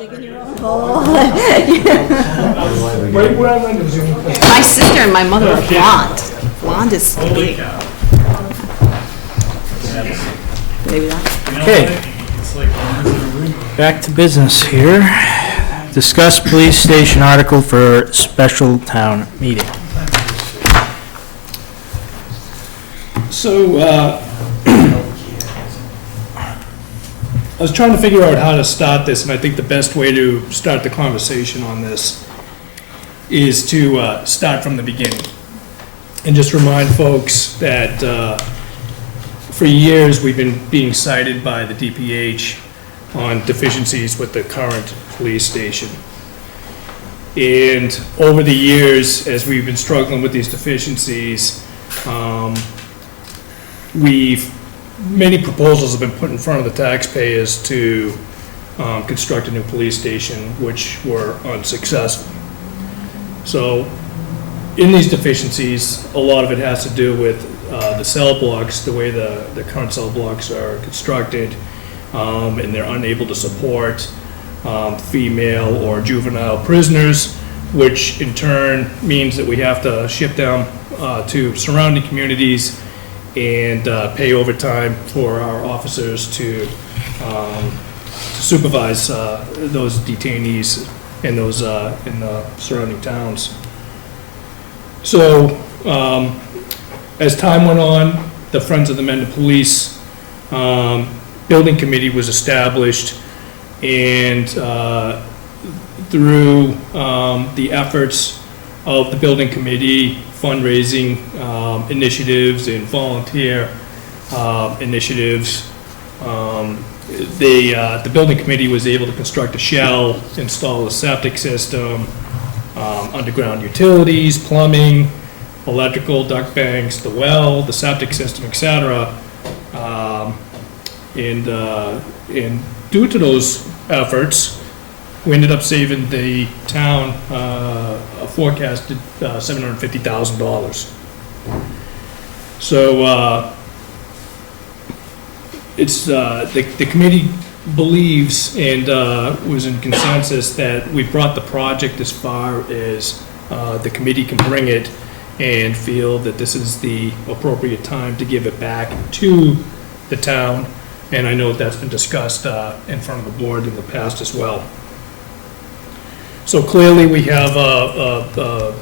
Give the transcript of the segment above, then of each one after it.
digging your own hole. My sister and my mother are blonde. Blonde is big. Maybe that. Okay. Back to business here. Discuss police station article for special town meeting. So, I was trying to figure out how to start this, and I think the best way to start the conversation on this is to start from the beginning. And just remind folks that for years, we've been being cited by the DPH on deficiencies with the current police station. And over the years, as we've been struggling with these deficiencies, many proposals have been put in front of the taxpayers to construct a new police station, which were unsuccessful. So in these deficiencies, a lot of it has to do with the cell blocks, the way the current cell blocks are constructed, and they're unable to support female or juvenile prisoners, which in turn means that we have to ship them to surrounding communities and pay overtime for our officers to supervise those detainees in those in the surrounding towns. So as time went on, the Friends of the Mendon Police building committee was established, and through the efforts of the building committee, fundraising initiatives and volunteer initiatives, the building committee was able to construct a shell, install a septic system, underground utilities, plumbing, electrical, duct banks, the well, the septic system, etc. And due to those efforts, we ended up saving the town a forecasted $750,000. So it's the committee believes and was in consensus that we brought the project as far as the committee can bring it, and feel that this is the appropriate time to give it back to the town. And I know that's been discussed in front of the board in the past as well. So clearly, we have a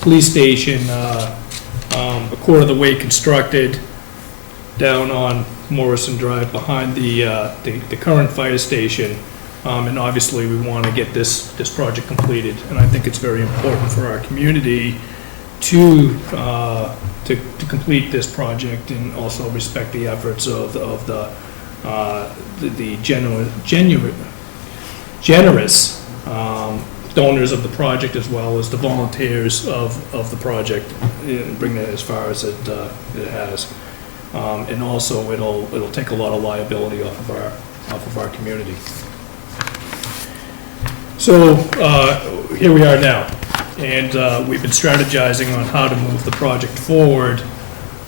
police station a quarter of the way constructed down on Morrison Drive behind the current fire station. And obviously, we want to get this project completed. And I think it's very important for our community to complete this project, and also respect the efforts of the generous donors of the project, as well as the volunteers of the project, and bring it as far as it has. And also, it'll take a lot of liability off of our community. So here we are now, and we've been strategizing on how to move the project forward.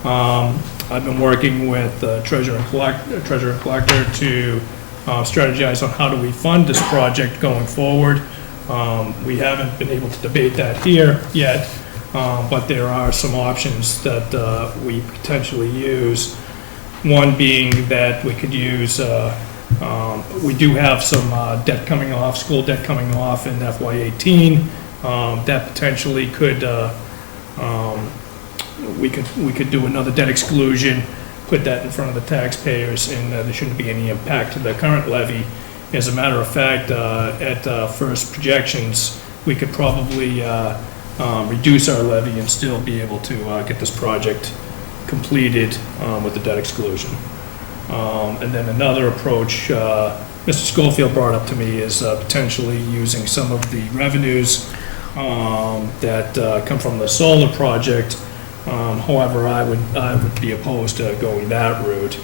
I've been working with treasurer and collector to strategize on how do we fund this project going forward. We haven't been able to debate that here yet, but there are some options that we potentially use. One being that we could use, we do have some debt coming off, school debt coming off in FY18. That potentially could, we could do another debt exclusion, put that in front of the taxpayers, and there shouldn't be any impact to the current levy. As a matter of fact, at first projections, we could probably reduce our levy and still be able to get this project completed with the debt exclusion. And then another approach Mr. Schofield brought up to me is potentially using some of the revenues that come from the solar project. However, I would be opposed to going that route.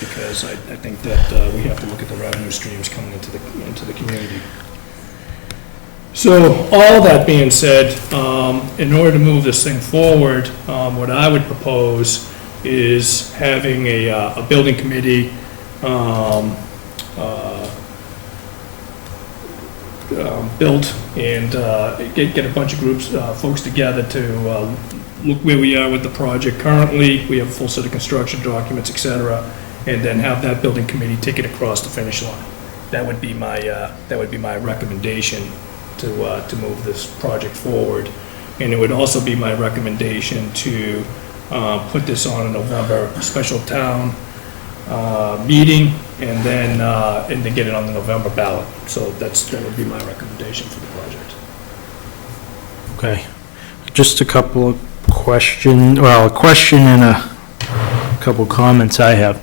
Because I think that we have to look at the revenue streams coming into the community. So all that being said, in order to move this thing forward, what I would propose is having a building committee built and get a bunch of groups, folks together to look where we are with the project. Currently, we have a full set of construction documents, et cetera, and then have that building committee take it across the finish line. That would be my recommendation to move this project forward. And it would also be my recommendation to put this on a November special town meeting and then get it on the November ballot. So that would be my recommendation for the project. Okay. Just a couple of a question and a couple comments I have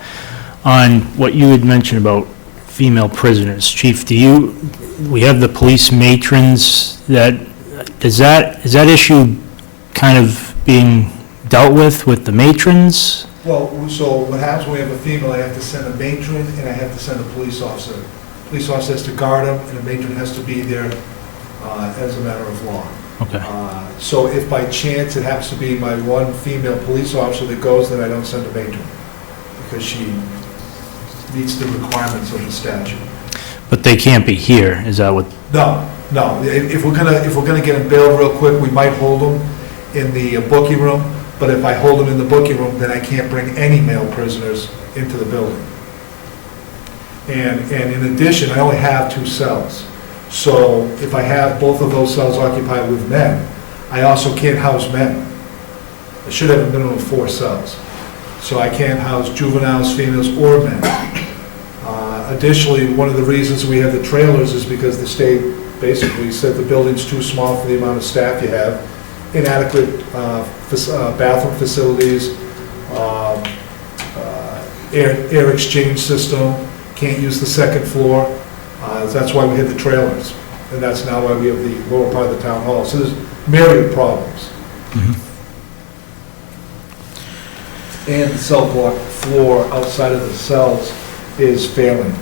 on what you had mentioned about female prisoners. Chief, we have the police matrons is that issue kind of being dealt with the matrons? Well, so what happens when we have a female, I have to send a matron and I have to send a police officer. Police officer has to guard them and a matron has to be there as a matter of law. Okay. So if by chance it happens to be my one female police officer that goes, then I don't send a matron because she meets the requirements of the statute. But they can't be here, is that what? No. If we're gonna get them bailed real quick, we might hold them in the booking room. But if I hold them in the booking room, then I can't bring any male prisoners into the building. And in addition, I only have 2 cells. So if I have both of those cells occupied with men, I also can't house men. I should have a minimum of 4 cells. So I can't house juveniles, females, or men. Additionally, one of the reasons we have the trailers is because the state basically said the building's too small for the amount of staff you have, inadequate bathroom facilities, air exchange system, can't use the 2nd floor. That's why we have the trailers, and that's now why we have the lower part of the town hall. So there's myriad problems. Mm-hmm. And the cell block floor outside of the cells is failing.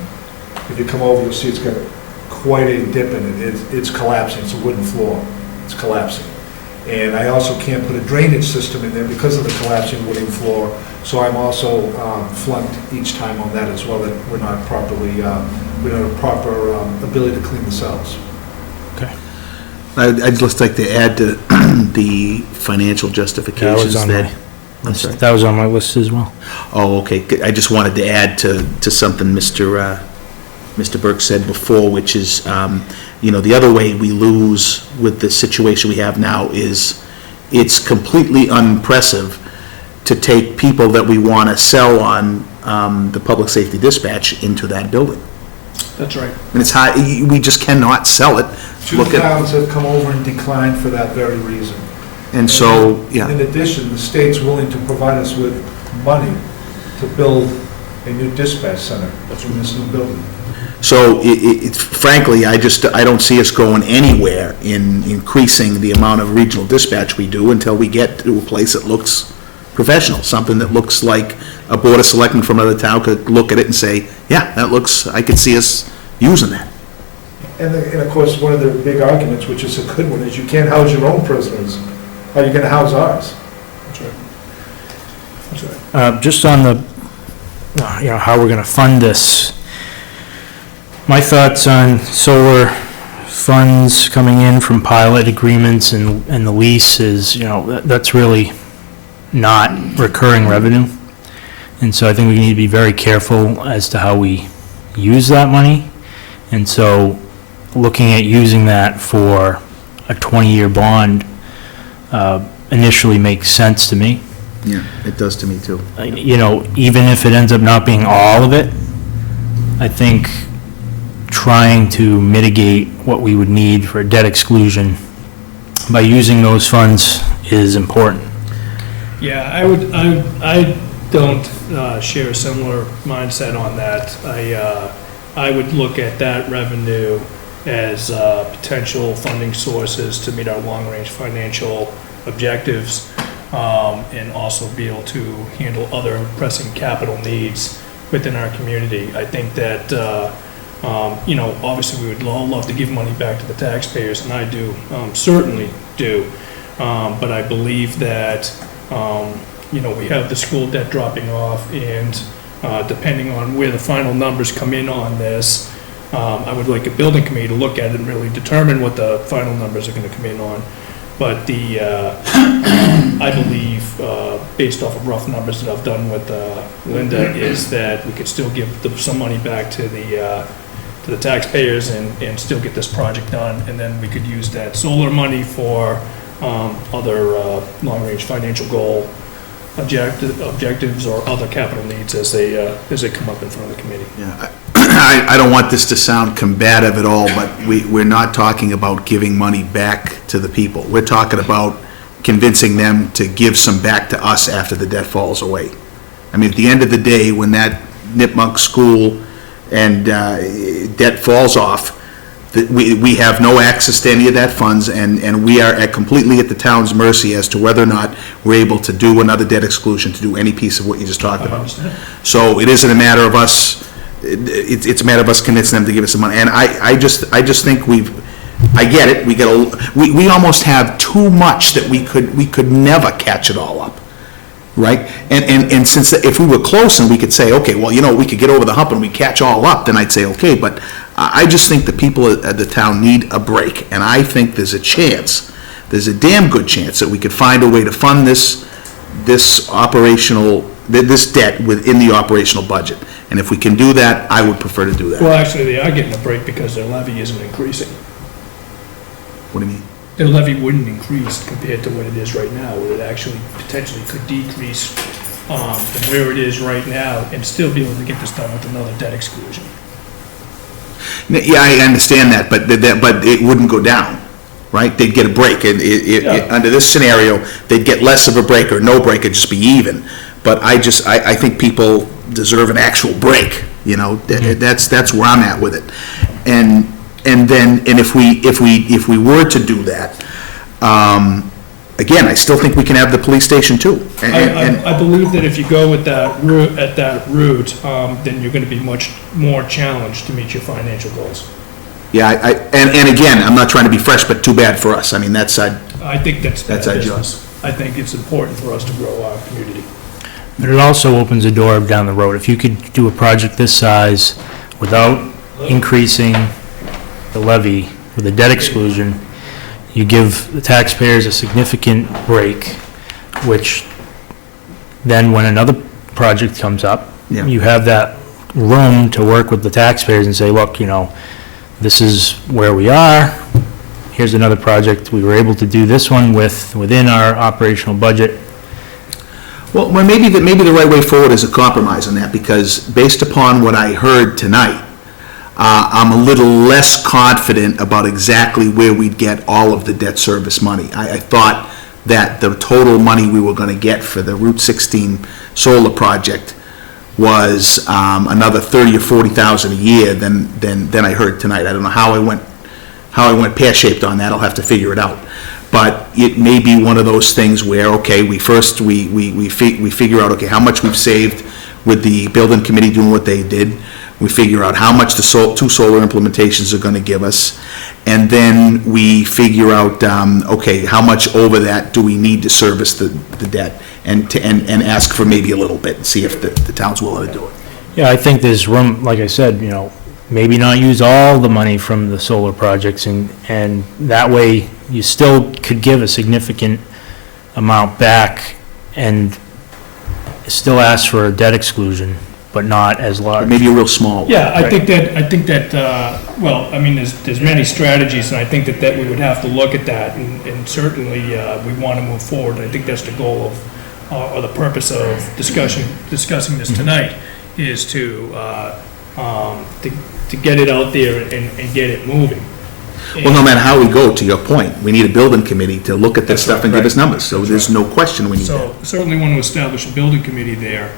If you come over, you'll see it's got quite a dip in it. It's collapsing. It's a wooden floor. It's collapsing. And I also can't put a drainage system in there because of the collapsing wooden floor. So I'm also flunked each time on that as well, that we're not properly, we don't have a proper ability to clean the cells. Okay. I'd just like to add to the financial justifications that. I'm sorry. That was on my list as well. Oh, okay. I just wanted to add to something Mr. Burke said before, which is, the other way we lose with the situation we have now is it's completely unimpressive to take people that we want to sell on the public safety dispatch into that building. That's right. And it's high, we just cannot sell it. 2 towns have come over and declined for that very reason. And so, yeah. In addition, the state's willing to provide us with money to build a new dispatch center in this new building. So frankly, I don't see us going anywhere in increasing the amount of regional dispatch we do until we get to a place that looks professional, something that looks like a board of selectmen from another town could look at it and say, yeah, I could see us using that. And of course, one of the big arguments, which is a good one, is you can't house your own prisoners. How are you going to house ours? That's right. That's right. Just on the, how we're going to fund this. My thoughts on solar funds coming in from pilot agreements and the lease is, that's really not recurring revenue. And so I think we need to be very careful as to how we use that money. And so looking at using that for a 20-year bond initially makes sense to me. Yeah, it does to me too. Even if it ends up not being all of it, I think trying to mitigate what we would need for debt exclusion by using those funds is important. Yeah, I don't share a similar mindset on that. I would look at that revenue as potential funding sources to meet our long-range financial objectives, and also be able to handle other pressing capital needs within our community. I think that, obviously we would all love to give money back to the taxpayers, and I do, certainly do. But I believe that, we have the school debt dropping off, and depending on where the final numbers come in on this, I would like a building committee to look at it and really determine what the final numbers are gonna come in on. But I believe, based off of rough numbers that I've done with Linda, is that we could still give some money back to the taxpayers and still get this project done. And then we could use that solar money for other long-range financial goal objectives or other capital needs as they come up in front of the committee. Yeah, I don't want this to sound combative at all, but we're not talking about giving money back to the people. We're talking about convincing them to give some back to us after the debt falls away. I mean, at the end of the day, when that Nipmuc school and debt falls off, we have no access to any of that funds, and we are completely at the town's mercy as to whether or not we're able to do another debt exclusion, to do any piece of what you just talked about. So it isn't a matter of us, it's a matter of us convincing them to give us some money. And I just think I get it, we almost have too much that we could never catch it all up, right? And since if we were close and we could say, okay, well, we could get over the hump and we catch all up, then I'd say, okay, but I just think the people at the town need a break, and I think there's a damn good chance that we could find a way to fund this debt within the operational budget. And if we can do that, I would prefer to do that. Well, actually, they are getting a break because their levy isn't increasing. What do you mean? Their levy wouldn't increase compared to what it is right now, where it actually potentially could decrease from where it is right now and still be able to get this done with another debt exclusion. Yeah, I understand that, but it wouldn't go down, right? They'd get a break. Under this scenario, they'd get less of a break or no break, it'd just be even. But I think people deserve an actual break, That's where I'm at with it. And if we were to do that, again, I still think we can have the police station too. I believe that if you go with that route, then you're going to be much more challenged to meet your financial goals. Yeah, and again, I'm not trying to be fresh, but too bad for us. I mean, I think that's our job. I think it's important for us to grow our community. But it also opens a door down the road. If you could do a project this size without increasing the levy with a debt exclusion, you give the taxpayers a significant break, which then when another project comes up, Yeah. you have that room to work with the taxpayers and say, look, this is where we are. Here's another project. We were able to do this one within our operational budget. Well, maybe the right way forward is a compromise on that, because based upon what I heard tonight, I'm a little less confident about exactly where we'd get all of the debt service money. I thought that the total money we were going to get for the Route 16 solar project was another $30,000 or $40,000 a year than I heard tonight. I don't know how I went pear-shaped on that. I'll have to figure it out. But it may be one of those things where, okay, we figure out, okay, how much we've saved with the building committee doing what they did. We figure out how much the two solar implementations are going to give us, and then we figure out, okay, how much over that do we need to service the debt, and ask for maybe a little bit and see if the town's willing to do it. Yeah, I think there's room, like I said, maybe not use all the money from the solar projects, and that way you still could give a significant amount back and still ask for a debt exclusion, but not as large. Maybe a real small one. Yeah, I think that, well, I mean, there's many strategies, and I think that we would have to look at that, and certainly we want to move forward. I think that's the goal of, or the purpose of discussing this tonight, is to get it out there and get it moving. Well, no matter how we go, to your point, we need a building committee to look at this stuff and give us numbers, so there's no question we need that. So certainly want to establish a building committee there,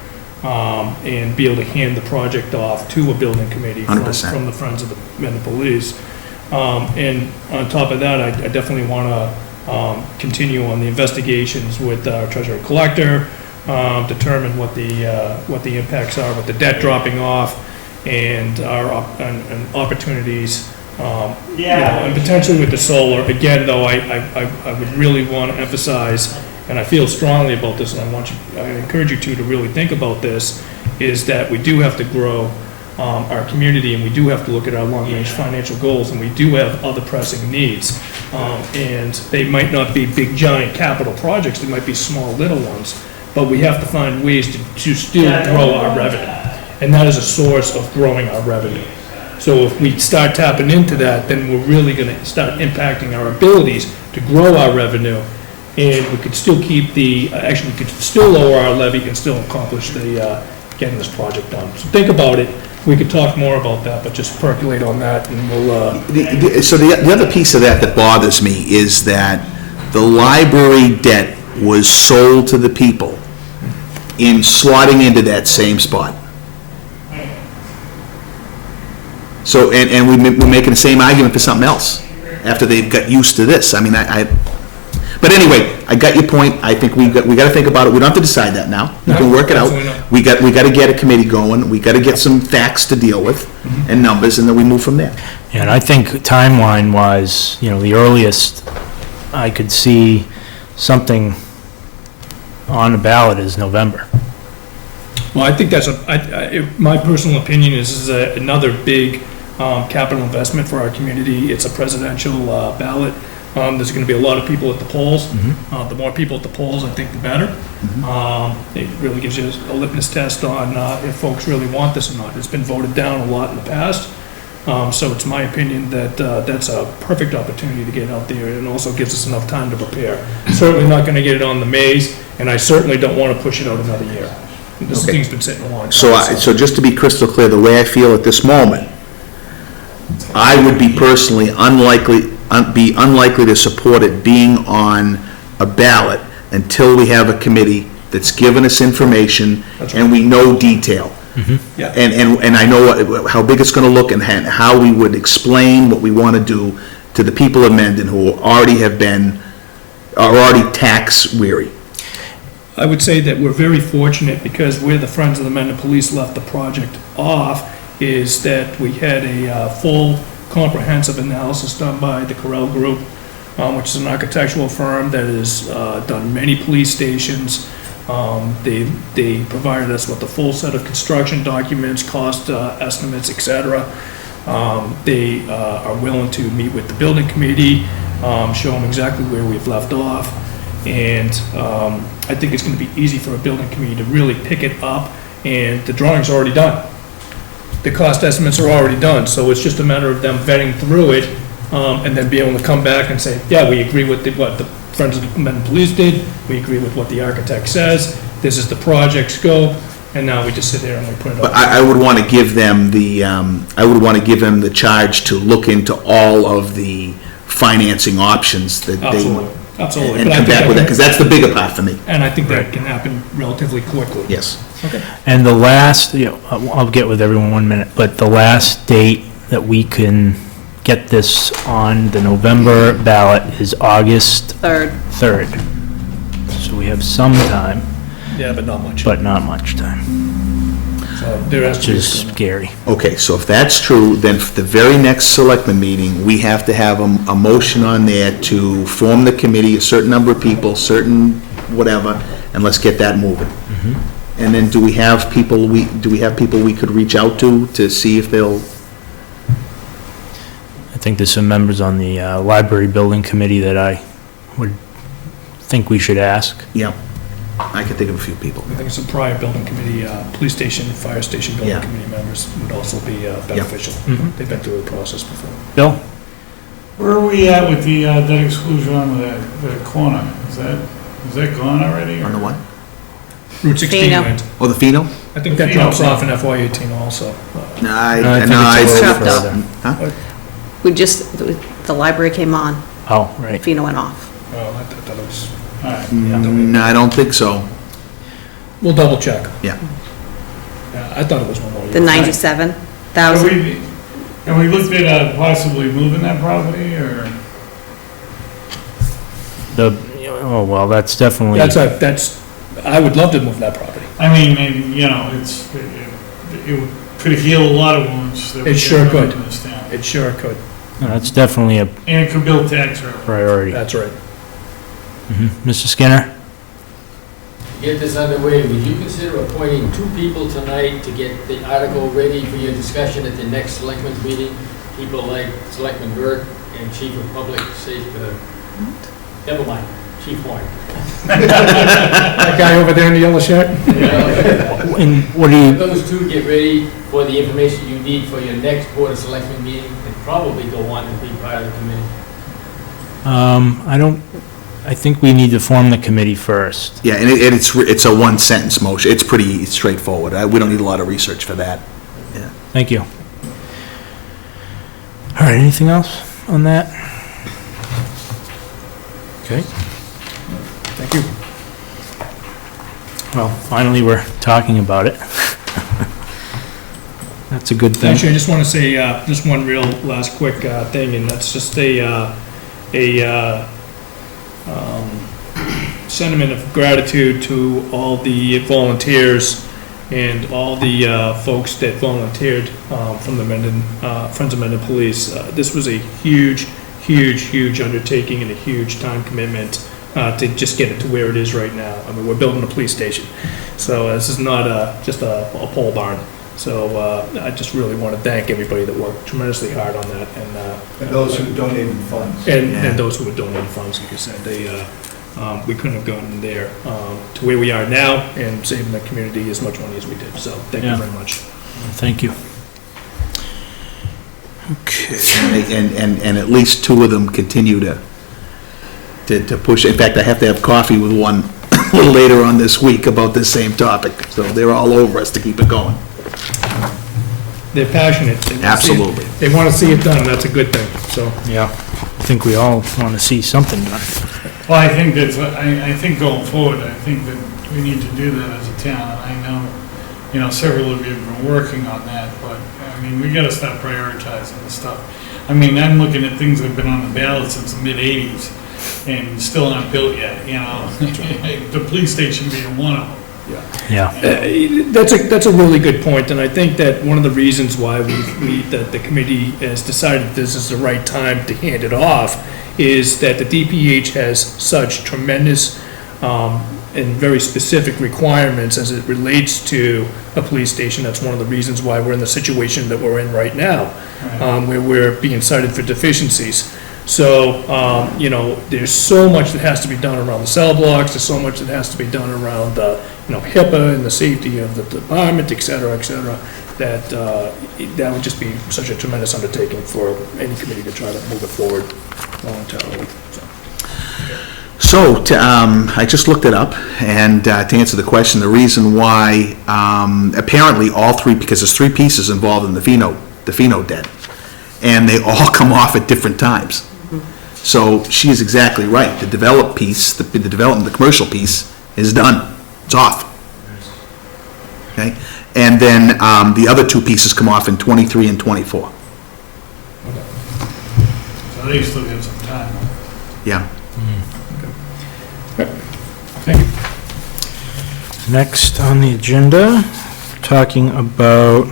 and be able to hand the project off to a building committee from 100%. the Friends of the Mendon BOS. And on top of that, I definitely want to continue on the investigations with our treasurer collector, determine what the impacts are with the debt dropping off, and our and opportunities, and potentially with the solar. Again, though, I would really want to emphasize, and I feel strongly about this, and I encourage you to really think about this, is that we do have to grow our community, and we do have to look at our long-range financial goals, and we do have other pressing needs. And they might not be big, giant capital projects, they might be small, little ones, but we have to find ways to still grow our revenue. And that is a source of growing our revenue. So if we start tapping into that, then we're really gonna start impacting our abilities to grow our revenue, and we could still keep actually, we could still lower our levy and still accomplish getting this project done. So think about it. We could talk more about that, but just percolate on that, and we'll, So the other piece of that bothers me is that the library debt was sold to the people in slotting into that same spot. So, and we're making the same argument for something else after they've got used to this. I mean, but anyway, I got your point. I think we got to think about it. We don't have to decide that now. We can work it out. absolutely not. We got to get a committee going. We got to get some facts to deal with and numbers, and then we move from there. And I think timeline-wise, the earliest I could see something on the ballot is November. well, I think that's my personal opinion is another big capital investment for our community. It's a presidential ballot. There's going to be a lot of people at the polls. The more people at the polls, I think, the better. It really gives you a litmus test on if folks really want this or not. It's been voted down a lot in the past. So it's my opinion that that's a perfect opportunity to get out there, and also gives us enough time to prepare. Certainly not going to get it on the maze, and I certainly don't want to push it out another year. This Okay. thing's been sitting a long time. So just to be crystal clear, the way I feel at this moment, I would be personally unlikely to support it being on a ballot until we have a committee that's given us information That's right. and we know detail. Yeah. And I know how big it's gonna look and how we would explain what we wanna do to the people of Mendon who are already tax weary. I would say that we're very fortunate because where the Friends of the Mendon Police left the project off is that we had a full comprehensive analysis done by the Corel Group, which is an architectural firm that has done many police stations. They provided us with a full set of construction documents, cost estimates, et cetera. They are willing to meet with the building committee, show them exactly where we've left off. And I think it's going to be easy for a building committee to really pick it up, and the drawings are already done. The cost estimates are already done, so it's just a matter of them vetting through it, and then be able to come back and say, yeah, we agree with what the Friends of the Mendon Police did, we agree with what the architect says, this is the project scope, and now we just sit there and we put it But up. I would wanna give them the charge to look into all of the financing options that they. Absolutely, absolutely. And But I come think back with that, because that's the bigger part for me. And I think that can happen relatively quickly. Yes. Okay. And the last, I'll get with everyone 1 minute, but the last date that we can get this on the November ballot is August Third. 3rd. So we have some time, Yeah, but not much. but not much time, So there has which to be. is scary. Okay, so if that's true, then for the very next selectmen meeting, we have to have a motion on there to form the committee, a certain number of people, certain whatever, and let's get that moving. And then do we have people we could reach out to see if they'll, I think there's some members on the library building committee that I would think we should ask. yeah, I can think of a few people. I think some prior building committee, police station, fire station building Yeah. committee members would also be beneficial. Mhm. They've been through the process before. Bill? Where are we at with the debt exclusion on the corner? Is that gone already? or- On the what? Route 16 Fino. went. Oh, the Pheno? I think that Fino. drops off in FY 18 also. No, I think it's It's a chopped little up. further. Huh? We just, the library came on, Oh, right. Fino went off. Oh, I thought it was, All right. No, I don't think so. we'll double check. Yeah. Yeah, I thought it was one more year. The 97,000. Have we looked at possibly moving that property, or? Oh, well, that's definitely, I would love to move that property. I mean, it could heal a lot of wounds. that we It sure get could. from this town. It sure could. that's definitely a And it could build tax revenue. priority. That's right. Mr. Skinner? get this underway, would you consider appointing 2 people tonight to get the article ready for your discussion at the next Selectmen's meeting? People like Selectman Burke and Chief of Public Safety, never mind, Chief Horn. That guy over there in the yellow shirt? And what do you, Those 2 get ready for the information you need for your next Board of Selectmen meeting, and probably go on and be part of the committee. I think we need to form the committee first. Yeah, and it's a one-sentence motion. It's pretty straightforward. We don't need a lot of research for that. Yeah. Thank you. All right, anything else on that? Okay. Thank you. Well, finally, we're talking about it. That's a good thing. Actually, I just want to say, just one real last quick thing, and that's just a sentiment of gratitude to all the volunteers and all the folks that volunteered from the Mendon, Friends of Mendon Police. This was a huge undertaking and a huge time commitment to just get it to where it is right now. I mean, we're building a police station, so this is not just a pole barn. So I just really want to thank everybody that worked tremendously hard on that, And those who donated funds. and those who would donate funds, like I said, we couldn't have gotten there to where we are now and saving the community as much money as we did. So thank you Yeah. very much. Thank you. Okay. And at least 2 of them continue to push. In fact, I have to have coffee with one a little later on this week about this same topic. So they're all over us to keep it going. They're passionate. They wanna see it- Absolutely. They want to see it done. That's a good thing. So Yeah, I think we all want to see something done. Well, I think that's, I think going forward, I think that we need to do that as a town, and I know, several of you have been working on that, but, I mean, we gotta start prioritizing the stuff. I mean, I'm looking at things that have been on the ballot since the mid-'80s, and still not built yet, the police station being one of them. Yeah. that's a really good point, and I think that one of the reasons why that the committee has decided this is the right time to hand it off is that the DPH has such tremendous and very specific requirements as it relates to a police station. That's one of the reasons why we're in the situation that we're in right now, where we're being cited for deficiencies. So, there's so much that has to be done around the cell blocks, there's so much that has to be done around the, HIPAA and the safety of the department, et cetera, that that would just be such a tremendous undertaking for any committee to try to move it forward voluntarily. So, I just looked it up, and to answer the question, the reason why, apparently all 3, because there's 3 pieces involved in the Fino debt, and they all come off at different times. So she is exactly right. The developed piece, the development, the commercial piece is done. It's off. Okay? And then the other 2 pieces come off in 23 and 24. So they still get some time. Yeah. Thank you. Next on the agenda, talking about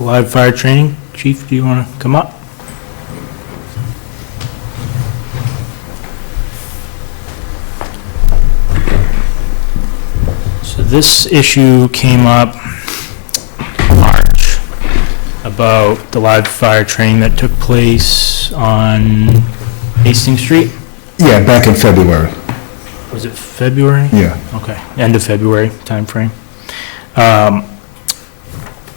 live fire training. Chief, do you want to come up? So this issue came up in March about the live fire training that took place on Hastings Street. Yeah, back in February, Was it February? yeah. Okay, end of February timeframe.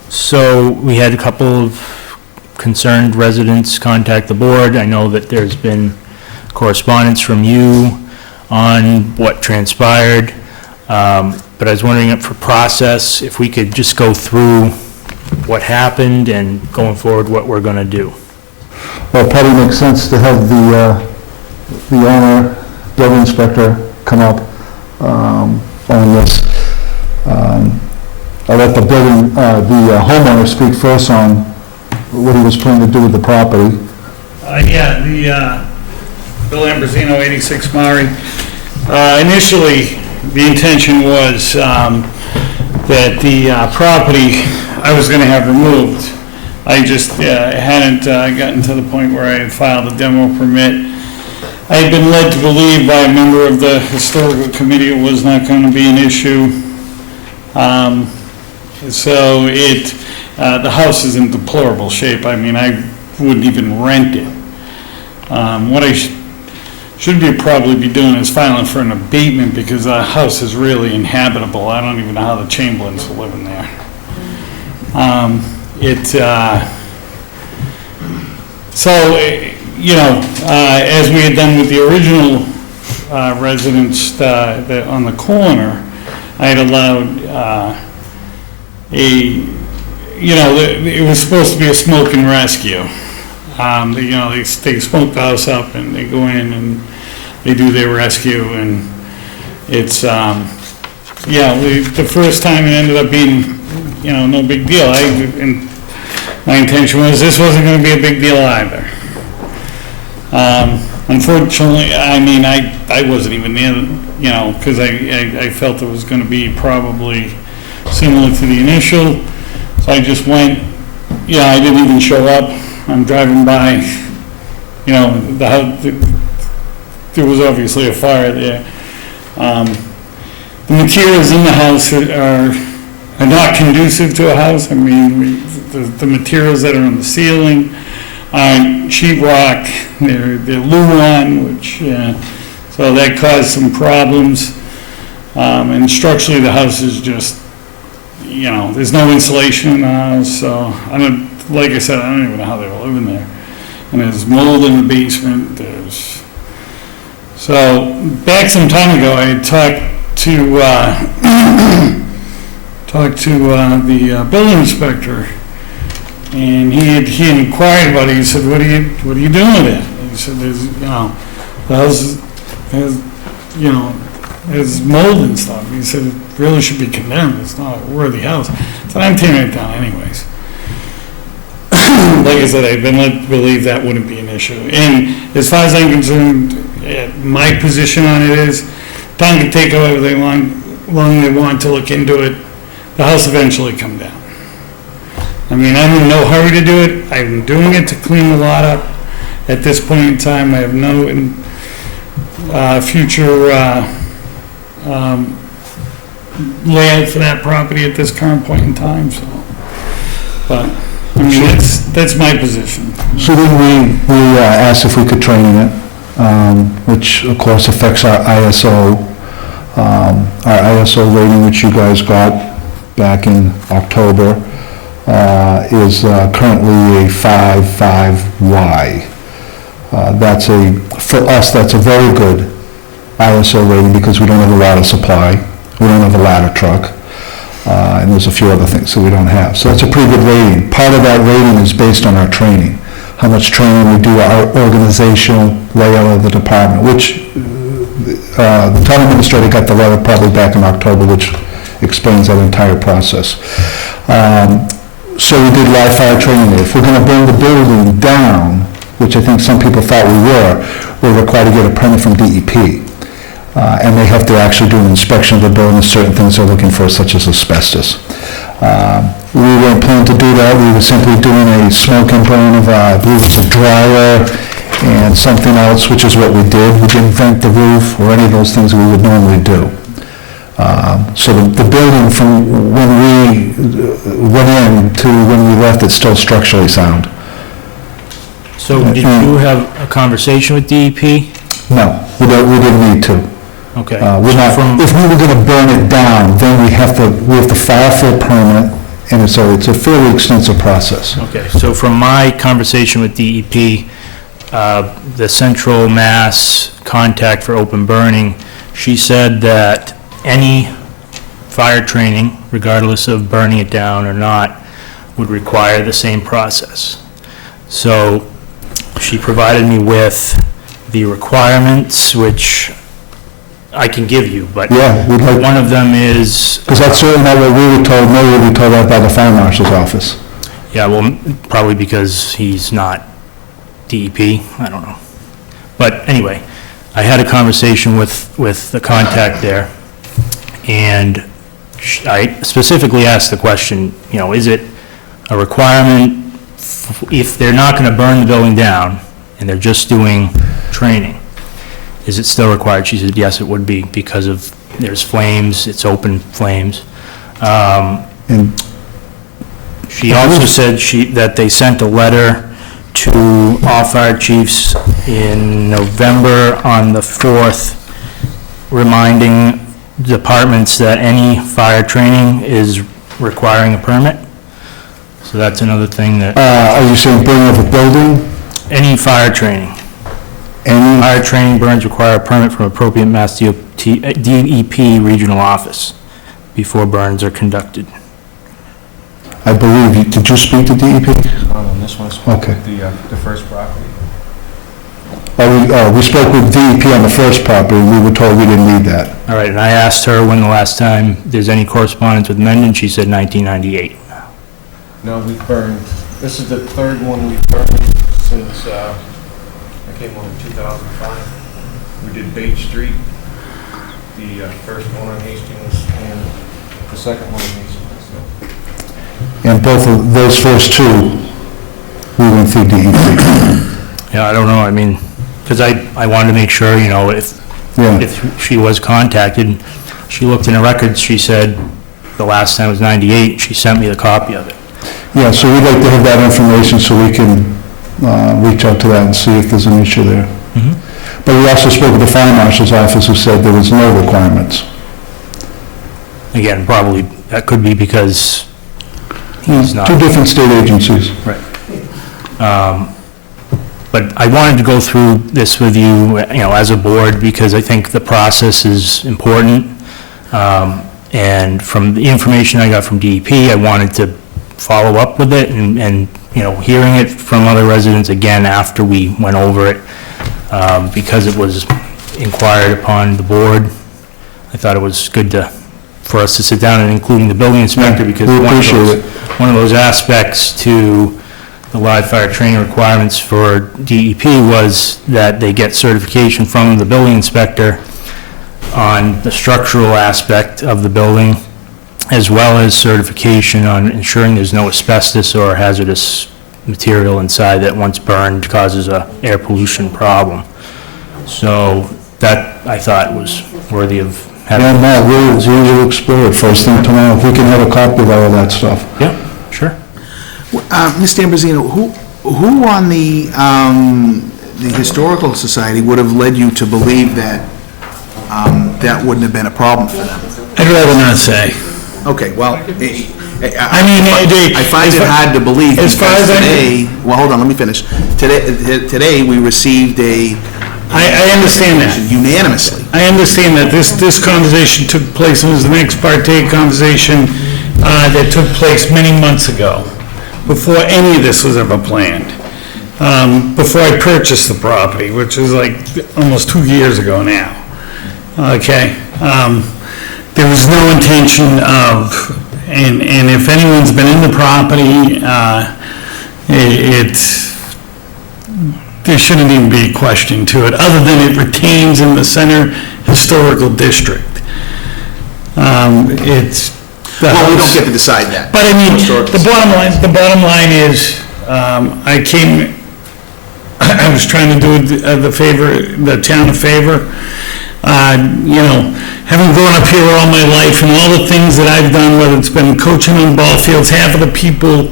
So we had a couple of concerned residents contact the board. I know that there's been correspondence from you on what transpired, but I was wondering for process, if we could just go through what happened and going forward, what we're going to do. Well, it probably makes sense to have the owner, building inspector, come up on this. I'll let the homeowner speak first on what he was planning to do with the property. Bill Ambrosino, 86 Maury. Initially, the intention was that the property I was going to have removed. I just hadn't gotten to the point where I had filed a demo permit. I had been led to believe by a member of the historical committee it was not going to be an issue. So the house is in deplorable shape. I mean, I wouldn't even rent it. What I should probably be doing is filing for an abatement because the house is really inhabitable. I don't even know how the Chamberlains will live in there. As we had done with the original residents on the corner, I had allowed it was supposed to be a smoke and rescue. They smoke the house up and they go in and they do their rescue, and it's, the first time it ended up being, no big deal. And my intention was this wasn't going to be a big deal either. Unfortunately, I mean, I wasn't even there, because I felt it was going to be probably similar to the initial, so I just went, I didn't even show up. I'm driving by, the house, there was obviously a fire there. The materials in the house are not conducive to a house. I mean, the materials that are on the ceiling are sheetrock, they're Luan, which, so that caused some problems. And structurally, the house is just, there's no insulation in the house, so like I said, I don't even know how they were living there. And there's mold in the basement, so back some time ago, I had talked to the building inspector, and he had inquired about it. He said, what are you doing with it? He said, the house has mold and stuff. He said, it really should be condemned. It's not a worthy house. So I'm tearing it down anyways. Like I said, I've been led to believe that wouldn't be an issue. And as far as I'm concerned, my position on it is, town can take however long they want to look into it. The house eventually come down. I mean, I'm in no hurry to do it. I'm doing it to clean the lot up. At this point in time, I have no future layout for that property at this current point in time, so. But, I mean, that's my position. So then we asked if we could train it, which of course affects our ISO rating, which you guys got back in October, is currently a 5.5Y. For us, that's a very good ISO rating because we don't have a water supply, we don't have a ladder truck, and there's a few other things that we don't have. So that's a pretty good rating. Part of that rating is based on our training, how much training we do, our organizational layout of the department, which the town administrator got the letter probably back in October, which explains that entire process. So we did live fire training there. If we're going to burn the building down, which I think some people thought we're required to get a permit from DEP. And they have to actually do an inspection of the building, certain things they're looking for, such as asbestos. We weren't planning to do that. We were simply doing a smoke and burn of, I believe it's a dryer and something else, which is what we did. We didn't vent the roof or any of those things we would normally do. So the building from when we went in to when we left, it's still structurally sound. So did you have a conversation with DEP? No, we didn't need to. Okay. If we were going to burn it down, then we have to file for a permit, and it's a fairly extensive process. Okay, so from my conversation with DEP, the Central Mass contact for open burning, she said that any fire training, regardless of burning it down or not, would require the same process. So she provided me with the requirements, which I can give you, but Yeah, we'd like, one of them is, because that's certainly not what we were told, nor were we told that by the fire marshal's office. yeah, well, probably because he's not DEP, I don't know. But anyway, I had a conversation with the contact there, and I specifically asked the question, is it a requirement if they're not going to burn the building down and they're just doing training? is it still required? She said, yes, it would be, because of, there's flames, it's open flames. And She also said that they sent a letter to all fire chiefs in November on the 4th, reminding departments that any fire training is requiring a permit. So that's another thing that, are you saying burning of a building? any fire training. Any, Fire training burns require a permit from appropriate Mass DEP regional office before burns are conducted. I believe, did you speak to DEP? On this one, I spoke Okay. with the first property. We spoke with DEP on the first property, we were told we didn't need that. All right, and I asked her when the last time there's any correspondence with Mendon, she said 1998. No, we burned, this is the third one we've burned since, I came on in 2005. We did Bate Street, the first one on Hastings, and the second one on Hastings, so. And both of those first two, we went through DEP. Yeah, I don't know, I mean, because I wanted to make sure, you know, if she was contacted, she looked in her records, she said the last time was 98, she sent me the copy of it. Yeah, so we'd like to have that information so we can reach out to that and see if there's an issue there. But we also spoke with the fire marshal's office, who said there was no requirements. Again, probably, that could be because he's not. Two different state agencies. But I wanted to go through this with you, you know, as a board, because I think the process is important. And from the information I got from DEP, I wanted to follow up with it and, you know, hearing it from other residents again after we went over it, because it was inquired upon the board. I thought it was good for us to sit down and including the building inspector, because we appreciate one of those aspects to the live fire training requirements for DEP was that they get certification from the building inspector on the structural aspect of the building, as well as certification on ensuring there's no asbestos or hazardous material inside that once burned causes a air pollution problem. So that, I thought, was worthy of having. And Matt, we'll explore it first thing tomorrow, if we can have a copy of all of that stuff. Yeah, sure. Mr. Ambrosino, who on the Historical Society would have led you to believe that that wouldn't have been a problem for them? I'd rather not say. Okay, well, I I find it hard to believe, as far because as I- today, well, hold on, let me finish. Today, we received I understand that. unanimously. I understand that this conversation took place, it was an ex parte conversation that took place many months ago, before any of this was ever planned. Before I purchased the property, which is like almost 2 years ago now. Okay? There was no intention of, and if anyone's been in the property, there shouldn't even be a question to it, other than it retains in the Center Historical District. It's the Well, we don't house- get to decide that. But I mean, Historical the bottom line is, I was trying to do the town a favor. You know, having grown up here all my life and all the things that I've done, whether it's been coaching on ball fields, half of the people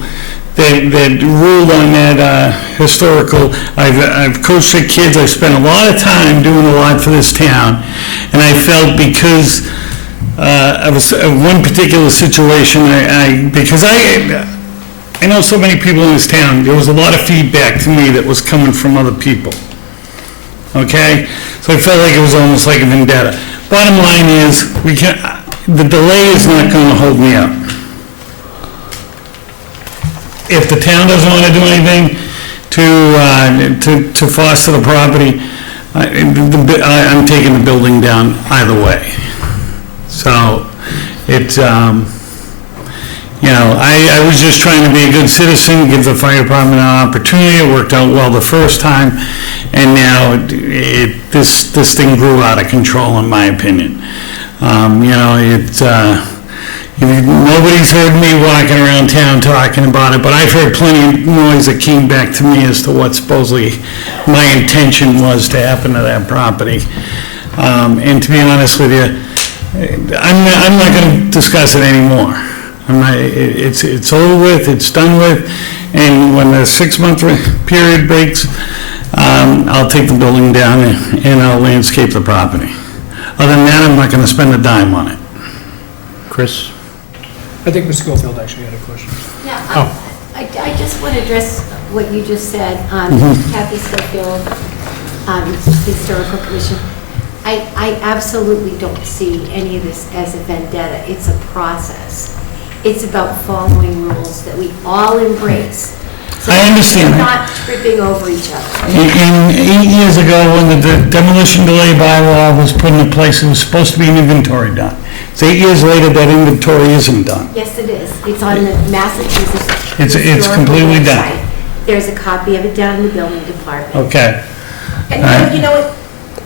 that ruled on that historical, I've coached the kids, I've spent a lot of time doing a lot for this town, and I felt because of one particular situation, because I know so many people in this town, there was a lot of feedback to me that was coming from other people. Okay? So I felt like it was almost like a vendetta. Bottom line is, the delay is not gonna hold me up. If the town doesn't wanna do anything to foster the property, I'm taking the building down either way. So, it's, you know, I was just trying to be a good citizen, give the fire department an opportunity. It worked out well the first time, and now this thing grew out of control, in my opinion. You know, Nobody's heard me walking around town talking about it, but I've heard plenty of noise that came back to me as to what supposedly my intention was to happen to that property. And to be honest with you, I'm not gonna discuss it anymore. It's over with, it's done with, and when the 6-month period breaks, I'll take the building down and I'll landscape the property. Other than that, I'm not gonna spend a dime on it. Chris? I think Mr. Goldfield actually had a question. Yeah, I just want to address what you just said, Kathy Schofield, Historical Commission. I absolutely don't see any of this as a vendetta. It's a process. It's about following rules that we all embrace. So I understand we're that. not tripping over each other. And 8 years ago, when the demolition delay bylaw was put into place, it was supposed to be an inventory done. It's 8 years later, that inventory isn't done. Yes, it is. It's on the Massachusetts. It's Historical completely done. website. There's a copy of it down in the building department. Okay. And you know what?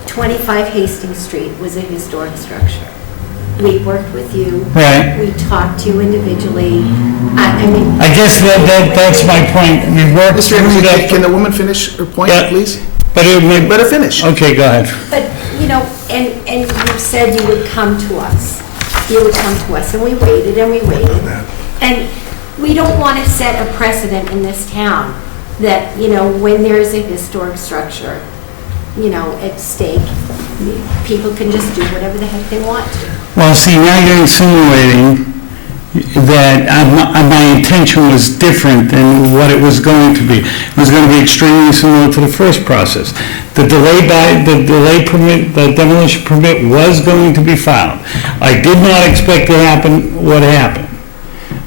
25 Hastings Street was a historic structure. We worked with you. Right. We talked to you individually. I mean. I guess that's my point. We worked Mr. through Evans, that. can the woman finish her point, Yeah. please? But it may. Let her finish. Okay, go ahead. But, you know, and you said you would come to us. You would come to us, and we waited and we waited. And we don't want to set a precedent in this town that, you know, when there's a historic structure, you know, at stake, people can just do whatever the heck they want to. Well, see, now you're insinuating that my intention was different than what it was going to be. It was going to be extremely similar to the first process. The delay permit, the demolition permit was going to be filed. I did not expect to happen what happened.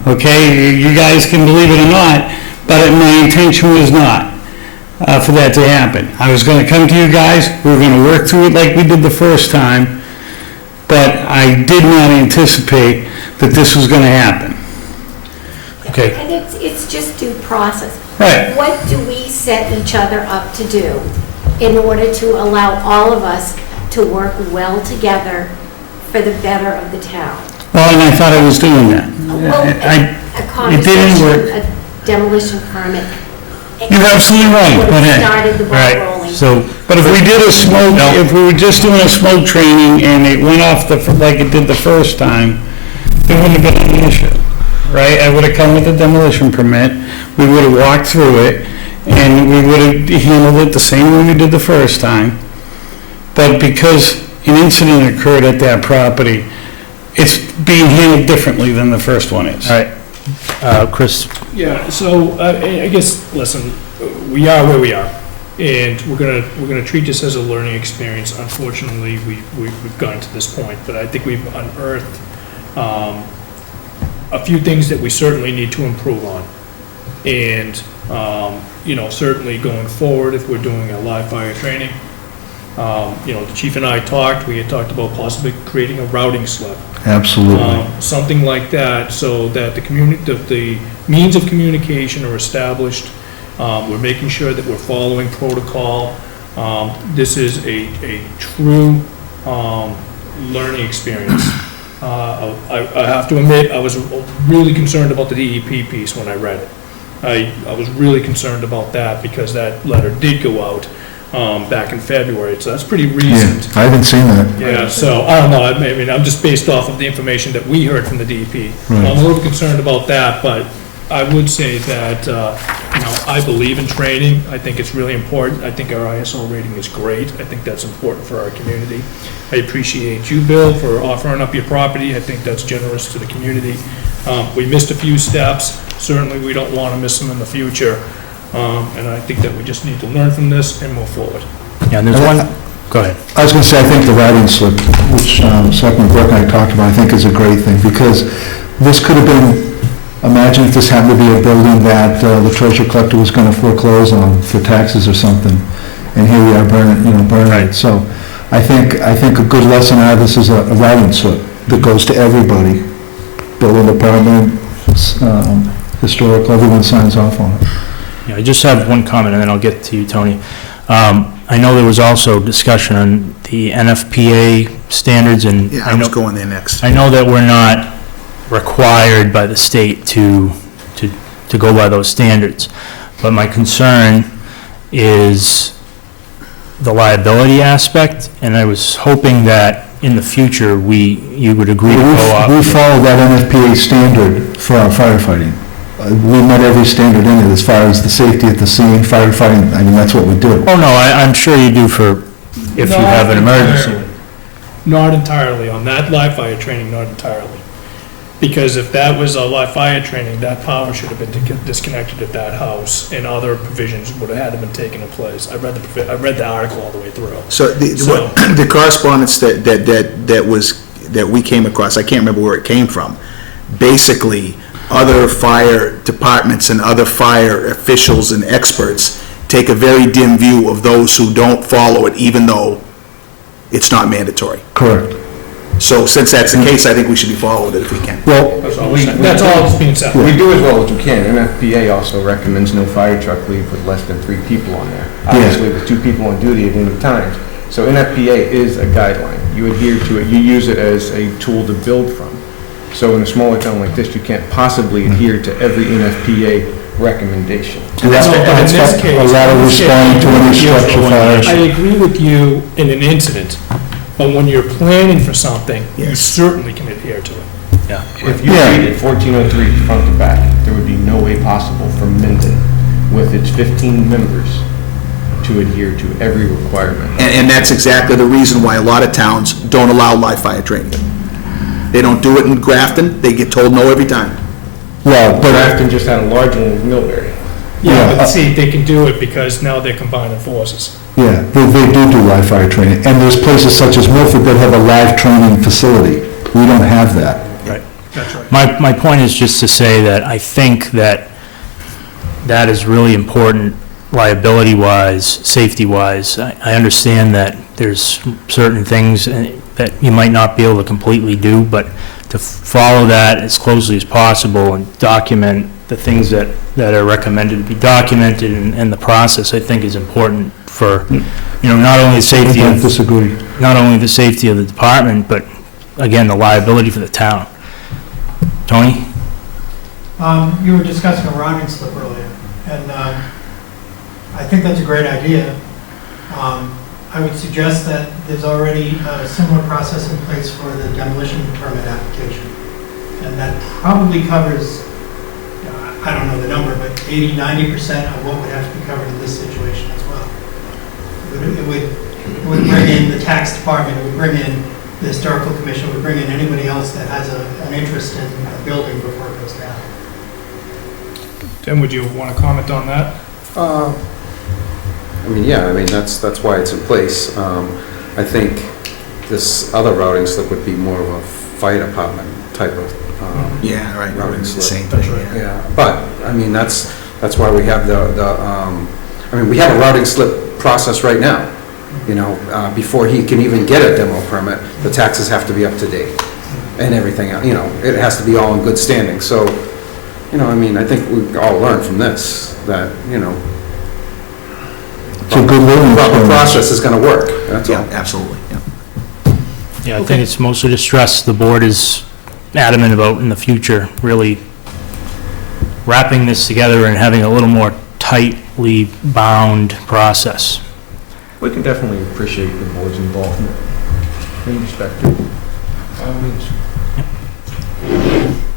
Okay, you guys can believe it or not, but my intention was not for that to happen. I was going to come to you guys, we were going to work through it like we did the first time, but I did not anticipate that this was going to happen. Okay. And it's just due process. Right. What do we set each other up to do in order to allow all of us to work well together for the better of the town? Well, and I thought I was doing that. Well, a It didn't work. conversation, a demolition permit. You're absolutely right, Would but have hey, started the ball Right, rolling. so, But if we did a smoke, if we were just doing a smoke training and it went off like it did the first time, it wouldn't have been an issue, right? I would have come with a demolition permit, we would have walked through it, and we would have handled it the same way we did the first time. But because an incident occurred at that property, it's being handled differently than the first one is. all right, Chris? Yeah, so I guess, listen, we are where we are, and we're gonna treat this as a learning experience. Unfortunately, we've gotten to this point, but I think we've unearthed a few things that we certainly need to improve on. And, you know, certainly going forward, if we're doing a live fire training, you know, the chief and I we had talked about possibly creating a routing slip. Absolutely. Something like that, so that the means of communication are established. We're making sure that we're following protocol. This is a true learning experience. I have to admit, I was really concerned about the DEP piece when I read it. I was really concerned about that because that letter did go out back in February, so that's pretty recent. Yeah, I haven't seen that. Yeah, so, I don't know, I mean, I'm just based off of the information that we heard from the DEP. Right. I'm a little concerned about that, but I would say that, you know, I believe in training. I think it's really important. I think our ISO rating is great. I think that's important for our community. I appreciate you, Bill, for offering up your property. I think that's generous to the community. We missed a few steps. Certainly, we don't want to miss them in the future. And I think that we just need to learn from this and move forward. Yeah, and there's one, go ahead. I was going to say, I think the routing slip, which Selectman Burke and I talked about, I think is a great thing, because this could have been, imagine if this happened to be a building that the treasurer collector was going to foreclose on for taxes or something, and here we are burning it. So I think a good lesson out of this is a routing slip that goes to everybody, building department, historical, everyone signs off on it. Yeah, I just have one comment, and then I'll get to you, Tony. I know there was also discussion on the NFPA standards, and Yeah, I was going there next. I know that we're not required by the state to go by those standards. But my concern is the liability aspect, and I was hoping that in the future, you would agree to go up. We follow that NFPA standard for our firefighting. We met every standard in it as far as the safety at the scene, firefighting, I mean, that's what we do. Oh, no, I'm sure you do for, if you have an emergency. Not entirely, on that live fire training, not entirely. Because if that was a live fire training, that power should have been disconnected at that house, and other provisions would have had to been taken in place. I read the article all the way through. So the correspondence that we came across, I can't remember where it came from, basically, other fire departments and other fire officials and experts take a very dim view of those who don't follow it, even though it's not mandatory. Correct. So since that's the case, I think we should be following it if we can. Well, That's all that's being said. We do as well as we can. NFPA also recommends no fire truck leave with less than 3 people on there. Obviously, with 2 people on duty at any time. So NFPA is a guideline. You adhere to it, you use it as a tool to build from. So in a smaller town like this, you can't possibly adhere to every NFPA recommendation. that's in this got case- a lot of responding to any structure I fires. agree with you in an incident, but when you're planning for something, you Yes. certainly can adhere to it. If you Yeah. read it 1403 front to back, there would be no way possible for Mendon, with its 15 members, to adhere to every requirement. And that's exactly the reason why a lot of towns don't allow live fire training. They don't do it in Grafton, they get told no every time. Well, but, Grafton just had a large one with Millbury. Yeah, Yeah. but see, they can do it because now they're combining forces. yeah, they do live fire training, and there's places such as Milford that have a live training facility. We don't have that. That's right. My point is just to say that I think that is really important liability-wise, safety-wise. I understand that there's certain things that you might not be able to completely do, but to follow that as closely as possible and document the things that are recommended to be documented and the process, I think is important for, not only the I safety don't of, disagree. not only the safety of the department, but again, the liability for the town. Tony? You were discussing a routing slip earlier, and I think that's a great idea. I would suggest that there's already a similar process in place for the demolition permit application. And that probably covers, I don't know the number, but 80-90% of what would have to be covered in this situation as well. It would bring in the tax department, it would bring in the historical commission, it would bring in anybody else that has an interest in a building before it goes down. Tim, would you want to comment on that? That's why it's in place. I think this other routing slip would be more of a fire department type of, Yeah, right, Routing it's the slip. same That's thing, right. yeah. yeah, but, that's why we have we have a routing slip process right now. Before he can even get a demo permit, the taxes have to be up to date and everything, it has to be all in good standing. So, I think we all learned from this, that, It's a good learning proper experience. process is gonna work, that's Yeah, all. absolutely, yeah. Yeah, I think it's mostly to stress the board is adamant about in the future, really wrapping this together and having a little more tightly bound process. We can definitely appreciate the board's involvement and respect it. By all means.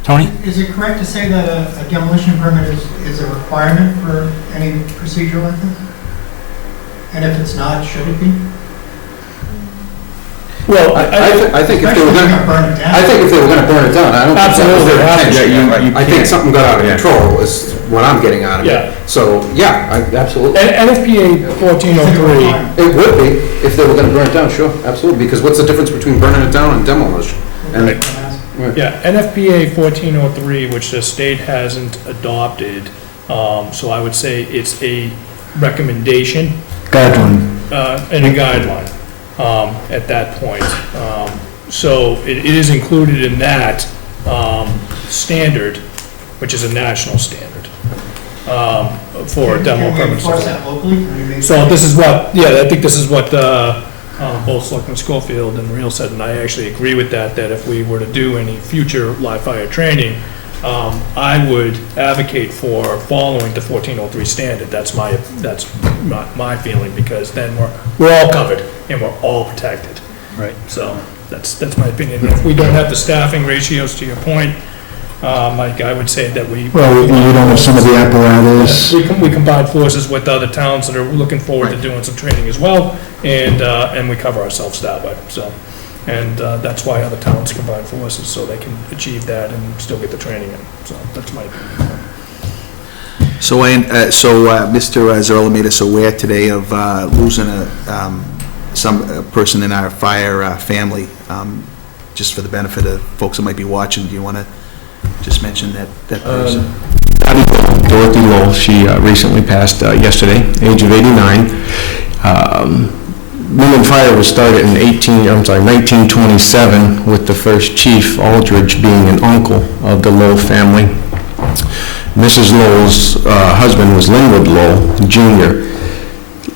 Tony? Is it correct to say that a demolition permit is a requirement for any procedure like this? And if it's not, should it be? Well, I think if they Especially were if you're gonna, gonna burn it down. I think if they were gonna burn it down, I don't think that was their Absolutely. intention. I think something got out of control, is what I'm getting out of Yeah. it. So, yeah, absolutely. NFPA 1403, It would be, if they were gonna burn it down, sure, absolutely, because what's the difference between burning it down and demolition? And That's what I'm asking. yeah, NFPA 1403, which the state hasn't adopted, so I would say it's a recommendation Guideline. and a guideline at that point. So it is included in that standard, which is a national standard for demo Can we permits. enforce that locally? Can we make- So this is what, yeah, I think this is what both Selectman Schofield and Real said, and I actually agree with that if we were to do any future live fire training, I would advocate for following the 1403 standard. That's my feeling, because then we're all covered and we're all protected. Right. So that's my opinion. If we don't have the staffing ratios, to your point, Mike, I would say that we don't have some of the apparatus. we combine forces with other towns that are looking forward to doing some training as well, and we cover ourselves that way. So, and that's why other towns combine forces, so they can achieve that and still get the training in. So that's my opinion. So Mr. Zarla made us aware today of losing a person in our fire family. Just for the benefit of folks that might be watching, do you want to just mention that person? Dorothy Lowell, she recently passed yesterday, age of 89. Mendon Fire was started in 1927, with the first chief, Aldridge, being an uncle of the Lowell family. Mrs. Lowell's husband was Linwood Lowell, Jr.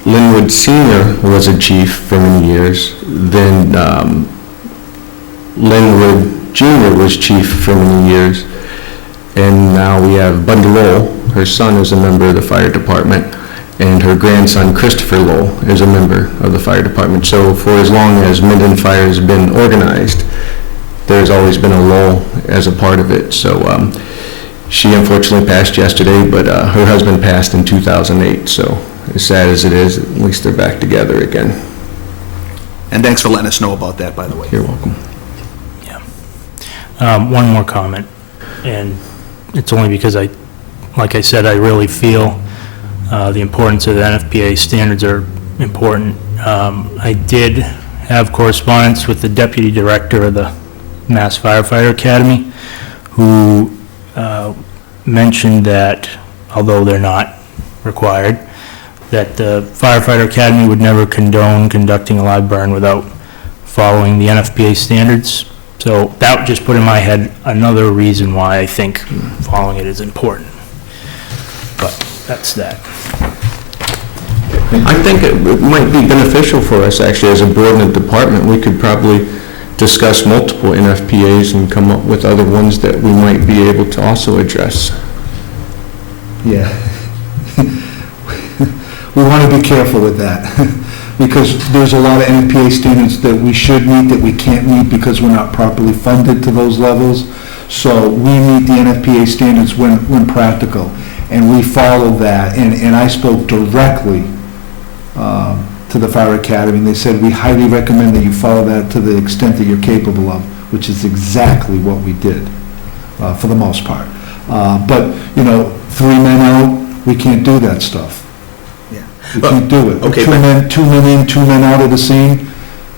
Linwood Sr. was a chief for many years. Then Linwood Jr. was chief for many years. And now we have Bundy Lowell. Her son is a member of the fire department, and her grandson, Christopher Lowell, is a member of the fire department. So for as long as Mendon Fire has been organized, there's always been a Lowell as a part of it. So she unfortunately passed yesterday, but her husband passed in 2008. So as sad as it is, at least they're back together again. And thanks for letting us know about that, by the way. You're welcome. One more comment, and it's only because like I said, I really feel the importance of the NFPA standards are important. I did have correspondence with the Deputy Director of the Mass Firefighter Academy, who mentioned that, although they're not required, that the Firefighter Academy would never condone conducting a live burn without following the NFPA standards. So that just put in my head another reason why I think following it is important. But that's that. I think it might be beneficial for us, actually, as a board and a department. We could probably discuss multiple NFPAs and come up with other ones that we might be able to also address. Yeah. We want to be careful with that, because there's a lot of NFPA standards that we should meet that we can't meet because we're not properly funded to those levels. So we meet the NFPA standards when practical, and we follow that. And I spoke directly to the Fire Academy, and they said, we highly recommend that you follow that to the extent that you're capable of, which is exactly what we did, for the most part. But, 3 men out, we can't do that stuff. We can't do it. Okay, two men in, 2 men out of the scene,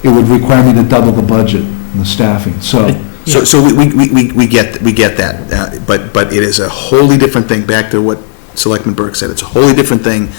it would require me to double the budget and the staffing, so. So we get that, but it is a wholly different thing, back to what Selectman Burke said, it's a wholly different thing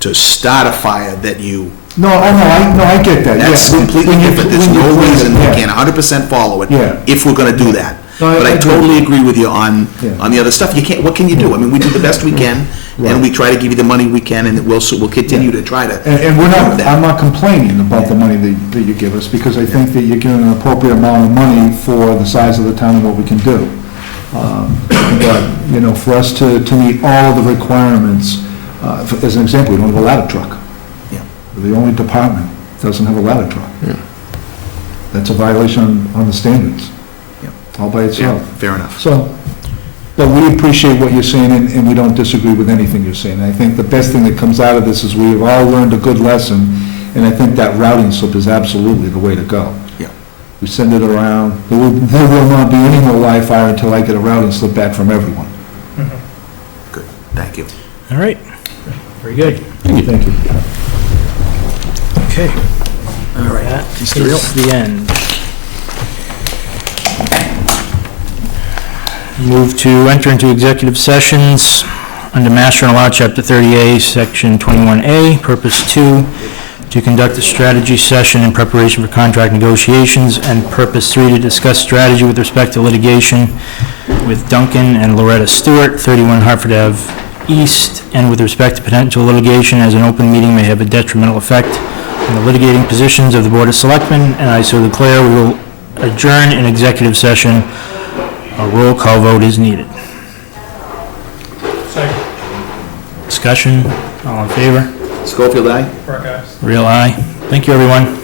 to start a fire that you... No, I get that. That's completely different, there's no reason we can't 100% follow it if we're gonna do that. No, But I agree. totally agree with you on Yeah. the other stuff. You can't, what can you do? I mean, we do the best we can, and we try to give you the money we can, and we'll continue to try to... And I'm not complaining about the money that you give us, because I think that you're giving an appropriate amount of money for the size of the town and what we can do. But, for us to meet all of the requirements, as an example, we don't have a ladder truck. Yeah. We're the only department that doesn't have a ladder truck. Yeah. That's a violation on the standards, all by Yeah, itself. fair enough. So, but we appreciate what you're saying, and we don't disagree with anything you're saying. I think the best thing that comes out of this is we've all learned a good lesson, and I think that routing slip is absolutely the way to go. Yeah. We send it around. There will not be any more live fire until I get a routing slip back from everyone. Good, thank you. All right. Very good. Thank you. Okay. All right. That Mr. Real. is the end. Move to enter into executive sessions under Mass General Law, Chapter 30A, Section 21A, Purpose 2, to conduct a strategy session in preparation for contract negotiations, and Purpose 3, to discuss strategy with respect to litigation with Duncan and Loretta Stewart, 31 Hartford Ave East, and with respect to potential litigation as an open meeting may have a detrimental effect and the litigating positions of the Board of Selectmen, and I so declare we will adjourn in executive session. A roll call vote is needed. Second. Discussion, all in favor? Schofield, aye? Burke, aye. Real aye. Thank you, everyone.